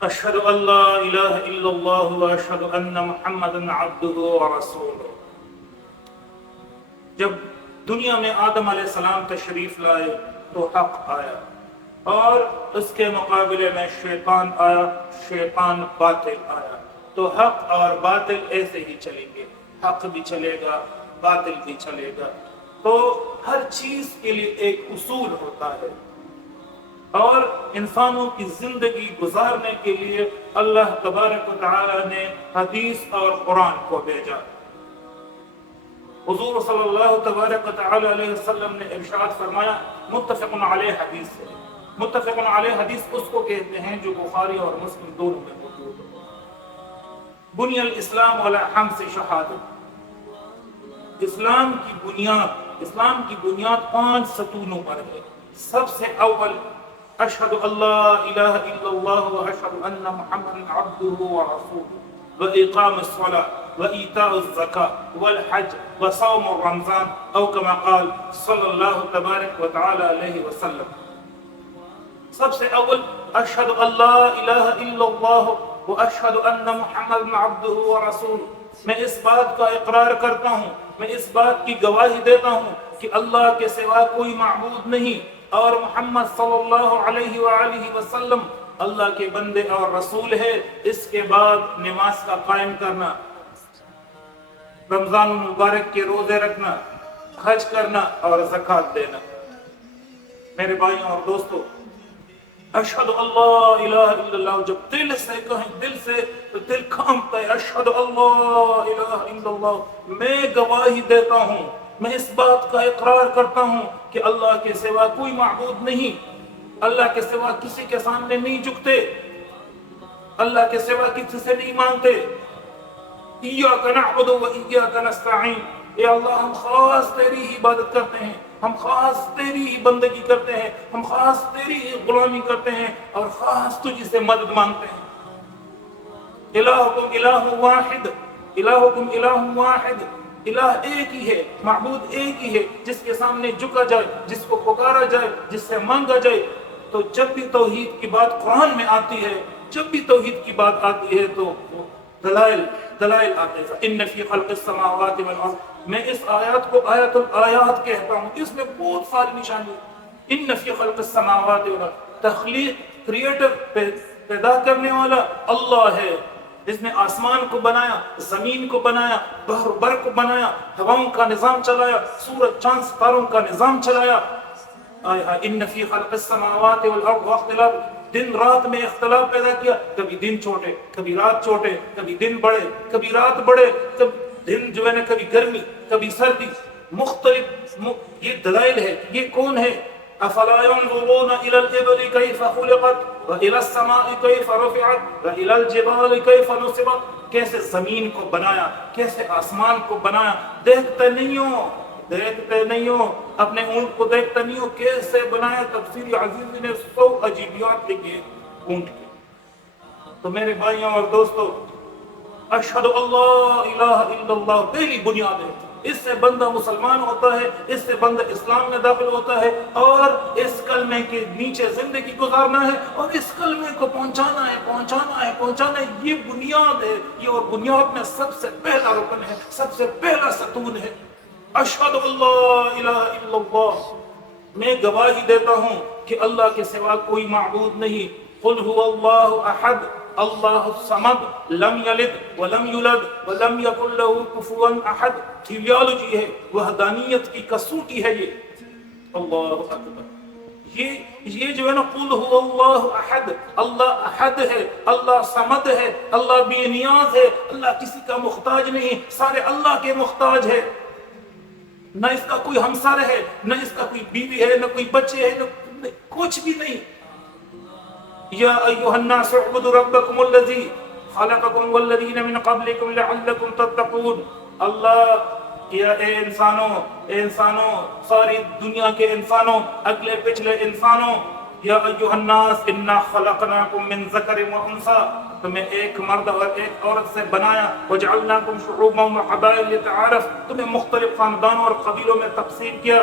اشهد ان لا اله الا الله واشهد ان محمدا عبده ورسوله۔ جب دنیا میں آدم علیہ السلام تشریف لائے تو حق آیا، اور اس کے مقابلے میں شیطان آیا، شیطان باطل آیا۔ تو حق اور باطل ایسے ہی چلیں گے، حق بھی چلے گا، باطل بھی چلے گا۔ تو ہر چیز کے لیے ایک اصول ہوتا ہے، اور انسانوں کی زندگی گزارنے کے لیے اللہ تبارک و تعالی نے حدیث اور قرآن کو بھیجا۔ حضور صلی اللہ تبارک و تعالی علیہ وسلم نے ارشاد فرمایا، متفق علیہ حدیث ہے۔ متفق علیہ حدیث اس کو کہتے ہیں جو بخاری اور مسلم دونوں میں موجود ہے۔ بنی الاسلام علی خمس شہادت، اسلام کی بنیاد 5 ستونوں پر ہے۔ سب سے اول اشہد اللہ الہ الا اللہ واشہد ان محمد عبدہ ورسولہ واقام الصلاۃ وایتاء الزکاۃ والحج وصوم رمضان او کما قال صلی اللہ تبارک و تعالی علیہ وسلم۔ سب سے اول اشہد اللہ الہ الا اللہ واشہد ان محمد عبدہ ورسولہ، میں اس بات کا اقرار کرتا ہوں، میں اس بات کی گواہی دیتا ہوں کہ اللہ کے سوا کوئی معبود نہیں، اور محمد صلی اللہ علیہ وآلہ وسلم اللہ کے بندے اور رسول ہے۔ اس کے بعد نماز کا قائم کرنا، رمضان مبارک کے روزے رکھنا، حج کرنا اور زکوٰۃ دینا۔ میرے بھائیوں اور دوستو، اشہد اللہ الہ الا اللہ جب دل سے کہیں، دل سے تو دل کھامتا ہے، اشہد اللہ الہ الا اللہ، میں گواہی دیتا ہوں، میں اس بات کا اقرار کرتا ہوں کہ اللہ کے سوا کوئی معبود نہیں، اللہ کے سوا کسی کے سامنے نہیں جھکتے، اللہ کے سوا کسی سے نہیں مانگتے۔ ایاک نعبد و ایاک نستعین، اے اللہ ہم خاص تیری ہی عبادت کرتے ہیں، ہم خاص تیری ہی بندگی کرتے ہیں، ہم خاص تیری ہی غلامی کرتے ہیں، اور خاص تجھ سے مدد مانگتے ہیں۔ الہکم الہ واحد، الہکم الہ واحد، الہ ایک ہی ہے، معبود ایک ہی ہے، جس کے سامنے جھکا جائے، جس کو پکارا جائے، جس سے مانگا جائے۔ تو جب بھی توحید کی بات قرآن میں آتی ہے، جب بھی توحید کی بات آتی ہے تو دلائل آتے ہیں۔ ان فی خلق السماوات والارض، میں اس آیات کو آیت الآیات کہتا ہوں، اس میں بہت ساری نشانی۔ ان فی خلق السماوات والارض، تخلیق، کریٹر، پیدا کرنے والا اللہ ہے، جس نے آسمان کو بنایا، زمین کو بنایا، بحر بر کو بنایا، ہواؤں کا نظام چلایا، سورج چاند ستاروں کا نظام چلایا۔ ان فی خلق السماوات والارض واختلاف، دن رات میں اختلاف پیدا کیا، کبھی دن چھوٹے، کبھی رات چھوٹے، کبھی دن بڑے، کبھی رات بڑے، کبھی دن جو ہے نا کبھی گرمی، کبھی سردی، مختلف۔ یہ دلائل ہے، یہ کون ہے؟ افلا ينظرون الى الابل كيف خلقت والى السماء كيف رفعت والى الجبال كيف نصبت، کیسے زمین کو بنایا، کیسے آسمان کو بنایا، دیکھتے نہیں ہو، اپنے اونٹ کو دیکھتے نہیں ہو، کیسے بنایا۔ تفسیر عزیزی نے 100 عجیبیات لکھی اونٹ کی۔ تو میرے بھائیوں اور دوستو، اشہد اللہ الہ الا اللہ پہلی بنیاد ہے، اس سے بندہ مسلمان ہوتا ہے، اس سے بندہ اسلام میں داخل ہوتا ہے، اور اس کلمے کے نیچے زندگی گزارنا ہے، اور اس کلمے کو پہنچانا ہے، یہ بنیاد ہے، یہ اور بنیاد میں سب سے پہلا رکن ہے، سب سے پہلا ستون ہے۔ اشہد اللہ الہ الا اللہ، میں گواہی دیتا ہوں کہ اللہ کے سوا کوئی معبود نہیں۔ قل هو اللہ احد اللہ الصمد لم یلد ولم یولد ولم یکن له کفوا احد، تھیولوجی ہے، وحدانیت کی کسوٹی ہے یہ۔ اللہ اکبر، یہ جو ہے نا قل هو اللہ احد، اللہ احد ہے، اللہ صمد ہے، اللہ بے نیاز ہے، اللہ کسی کا محتاج نہیں، سارے اللہ کے محتاج ہے، نہ اس کا کوئی ہمسر ہے، نہ اس کا کوئی بیوی ہے، نہ کوئی بچے ہے، نہ کچھ بھی نہیں۔ یا ایھا الناس اعبدوا ربکم الذی خلقکم والذین من قبلکم لعلکم تتقون۔ اللہ کیا، اے انسانوں، ساری دنیا کے انسانوں، اگلے پچھلے انسانوں، یا ایھا الناس انا خلقناکم من ذکر و انثی، تمہیں ایک مرد اور ایک عورت سے بنایا، وجعلناکم شعوبا وقبائل لتعارف، تمہیں مختلف خاندانوں اور قبیلوں میں تقسیم کیا۔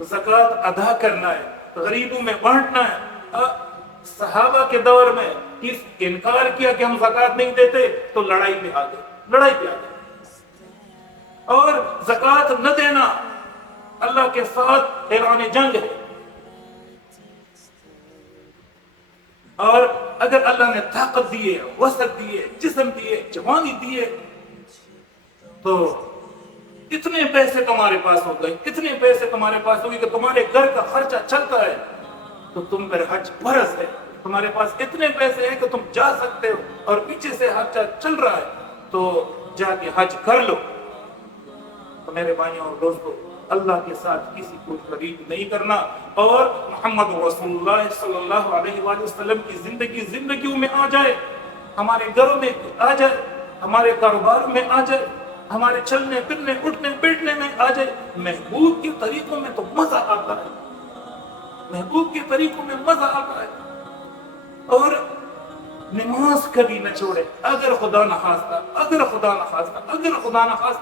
زکات ادا کرنا ہے، غریبوں میں بانٹنا ہے۔ صحابہ کے دور میں کس انکار کیا کہ ہم زکات نہیں دیتے تو لڑائی پہ آ گئے، اور زکات نہ دینا اللہ کے ساتھ اعلان جنگ ہے۔ اور اگر اللہ نے طاقت دیے، وسعت دیے، جسم دیے، جوانی دیے، تو اتنے پیسے تمہارے پاس ہو گئے، اتنے پیسے تمہارے پاس ہو گئے کہ تمہارے گھر کا خرچہ چلتا ہے، تو تم پر حج فرض ہے۔ تمہارے پاس اتنے پیسے ہیں کہ تم جا سکتے ہو اور پیچھے سے خرچہ چل رہا ہے، تو جا کے حج کر لو۔ تو میرے بھائیوں اور دوستو، اللہ کے ساتھ کسی کو شریک نہیں کرنا، اور محمد رسول اللہ صلی اللہ علیہ وآلہ وسلم کی زندگیوں میں آ جائے، ہمارے گھروں میں آ جائے، ہمارے کاروباروں میں آ جائے، ہمارے چلنے پھرنے اٹھنے بیٹھنے میں آ جائے۔ محبوب کے طریقوں میں تو مزہ آتا ہے، محبوب کے طریقوں میں مزہ آتا ہے۔ اور نماز کبھی نہ چھوڑے، اگر خدا نخواستہ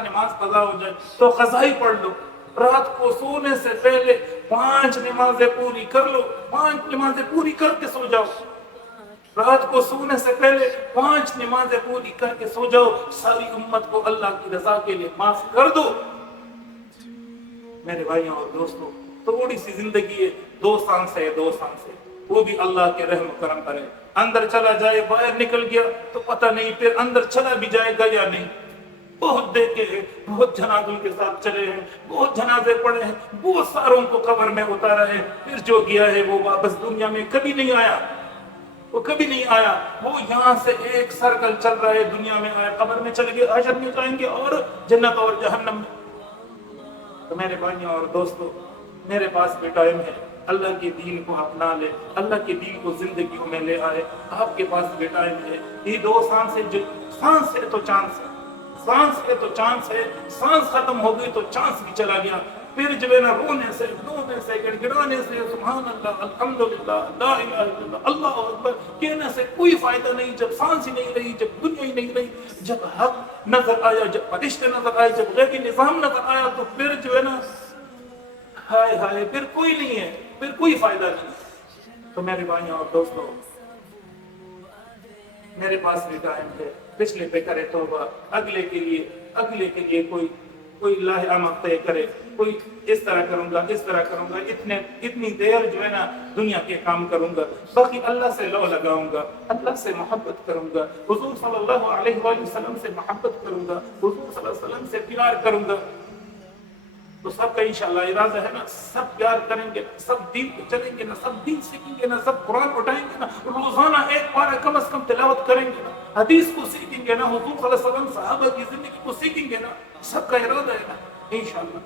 نماز قضا ہو جائے تو قضا ہی پڑھ لو۔ رات کو سونے سے پہلے 5 نمازیں پوری کر لو، 5 نمازیں پوری کر کے سو جاؤ۔ رات کو سونے سے پہلے 5 نمازیں پوری کر کے سو جاؤ، ساری امت کو اللہ کی رضا کے لیے معاف کر دو۔ میرے بھائیوں اور دوستوں، تھوڑی سی زندگی ہے، 2 سانس ہے، وہ بھی اللہ کے رحم کرم کرے۔ اندر چلا جائے، باہر نکل گیا تو پتہ نہیں پھر اندر چلا بھی جائے گا یا نہیں۔ بہت دیکھے ہیں، بہت جنازوں کے ساتھ چلے ہیں، بہت جنازے پڑے ہیں، بہت ساروں کو قبر میں اتارا ہے، پھر جو گیا ہے وہ واپس دنیا میں کبھی نہیں آیا، وہ یہاں سے ایک سرکل چل رہا ہے، دنیا میں آیا، قبر میں چل گئے، حشر میں جائیں گے اور جنت اور جہنم میں۔ تو میرے بھائیوں اور دوستوں، میرے پاس بھی ٹائم ہے، اللہ کے دین کو اپنا لے، اللہ کے دین کو زندگیوں میں لے آئے۔ آپ کے پاس بھی ٹائم ہے، یہ 2 سانس ہے تو چانس ہے، سانس ختم ہو گئی تو چانس بھی چلا گیا۔ پھر جو ہے نا رونے سے، گڑگڑانے سے، سبحان اللہ، الحمدللہ، لا الہ الا اللہ، اللہ اکبر کہنے سے کوئی فائدہ نہیں، جب سانس ہی نہیں رہی، جب دنیا ہی نہیں رہی، جب حق نظر آیا، جب فرشتے نظر آئے، جب غیبی نظام نظر آیا، تو پھر جو ہے نا ہائے پھر کوئی نہیں ہے، پھر کوئی فائدہ نہیں۔ تو میرے بھائیوں اور دوستوں، میرے پاس بھی ٹائم ہے، پچھلے پہ کرے توبہ، اگلے کے لیے کوئی لاہ آمد طے کرے، کوئی اس طرح کروں گا، اتنی دیر جو ہے نا دنیا کے کام کروں گا، باقی اللہ سے لو لگاؤں گا، اللہ سے محبت کروں گا، حضور صلی اللہ علیہ وآلہ وسلم سے محبت کروں گا، حضور صلی اللہ علیہ وسلم سے پیار کروں گا۔ تو سب کا انشاءاللہ ارادہ ہے نا، سب پیار کریں گے، سب دین پہ چلیں گے نا، سب دین سیکھیں گے نا، سب قرآن اٹھائیں گے نا، روزانہ 1 پارہ کم از کم تلاوت کریں گے نا، حدیث کو سیکھیں گے نا، حضور صلی اللہ علیہ وسلم صحابہ کی زندگی کو سیکھیں گے نا، سب کا ارادہ ہے نا انشاءاللہ۔